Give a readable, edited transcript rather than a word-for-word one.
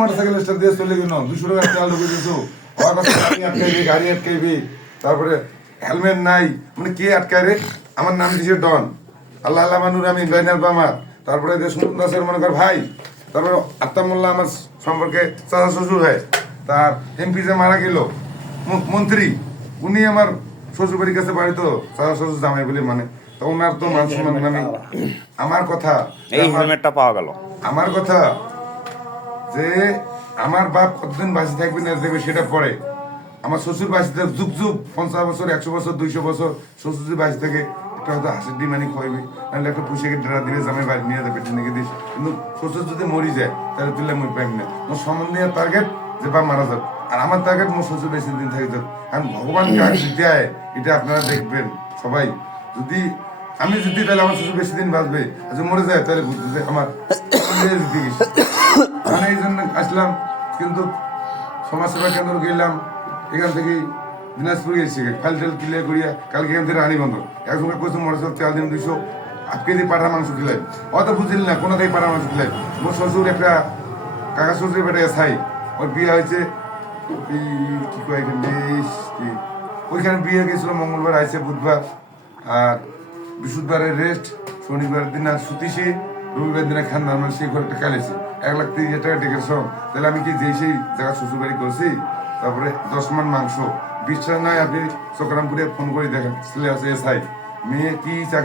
motorcycle start দিয়ে চলে গেল 200 টাকা তেল ঢুকে দিছো আমার কাছে গাড়ি আটকাইবি তারপরে হেলমেট নাই মানে কে আটকায় রে আমার নাম দিছে ডন আল্লাহ আল্লাহ মানুর আমি ইন্দ্রাইনাল বামার তারপরে দেশমুখ দাসের মনে কর ভাই তারপরে আত্মা মোল্লা আমার সম্পর্কে চাচা শ্বশুর হয় তার এমপি যে মারা গেল মন্ত্রী উনি আমার শ্বশুর বাড়ির কাছে বাড়ি তো চাচা শ্বশুর জামাই বলে মানে তো ওনার তো মান সম্মান আমি আমার কথা এই হেলমেটটা পাওয়া গেল আমার কথা যে আমার বাপ কতদিন বাঁচে থাকবে না দেখবে সেটা পরে আমার শ্বশুর বাঁচে থাকে যুগ যুগ 50 বছর 100 বছর 200 বছর শ্বশুর যদি বাঁচে থাকে একটা হয়তো হাসির ডিমানি খাইবে নাহলে একটা পুষেকে ড্রা দিবে জামাই বাড়ি নিয়ে যাবে পেটে নিয়ে দিস কিন্তু শ্বশুর যদি মরি যায় তাহলে তুলে মই পাইম না মোর সম্বন্ধীয় টার্গেট যে বা মারা যাক আর আমার টার্গেট মোর শ্বশুর বেশি দিন থাকে যাক কারণ ভগবান কাজ দিতে হয় এটা আপনারা দেখবেন সবাই যদি আমি যদি তাহলে আমার শ্বশুর বেশি দিন বাঁচবে আচ্ছা মরে যায় তাহলে বুঝতে যে আমার মানে এই জন্য আসলাম কিন্তু সমাজসেবা কেন্দ্র গেলাম এখান থেকে দিনাজপুর গেছি ফাইল টাইল ক্লিয়ার করিয়া কালকে এখান থেকে রানী বন্ধ একজনকে কইছে মোটরসাইকেল তেল দিন 200 8 কেজি পাঠা মাংস দিলাই অত বুঝিল না কোনো থেকে পাঠা মাংস দিলাই মোর শ্বশুর একটা কাকা শ্বশুর বেটা ছাই ওর বিয়ে হয়েছে এই কি কয় এখানে ওইখানে বিয়ে গেছিল মঙ্গলবার আইছে বুধবার আর বৃহস্পতিবারের রেস্ট শনিবারের দিন আর সুতিসে রবিবার দিনে খান নর্মাল সেই ঘরে একটা কালেছি 1,30,000 টাকা টিকিট সব তাহলে আমি কি যেই সেই জায়গা শ্বশুর বাড়ি করছি তারপরে 10 মান মাংস বিশ্বাস নয় আপনি চক্রামপুরে ফোন করে দেখেন ছেলে আছে এসআই মেয়ে কি চাকরি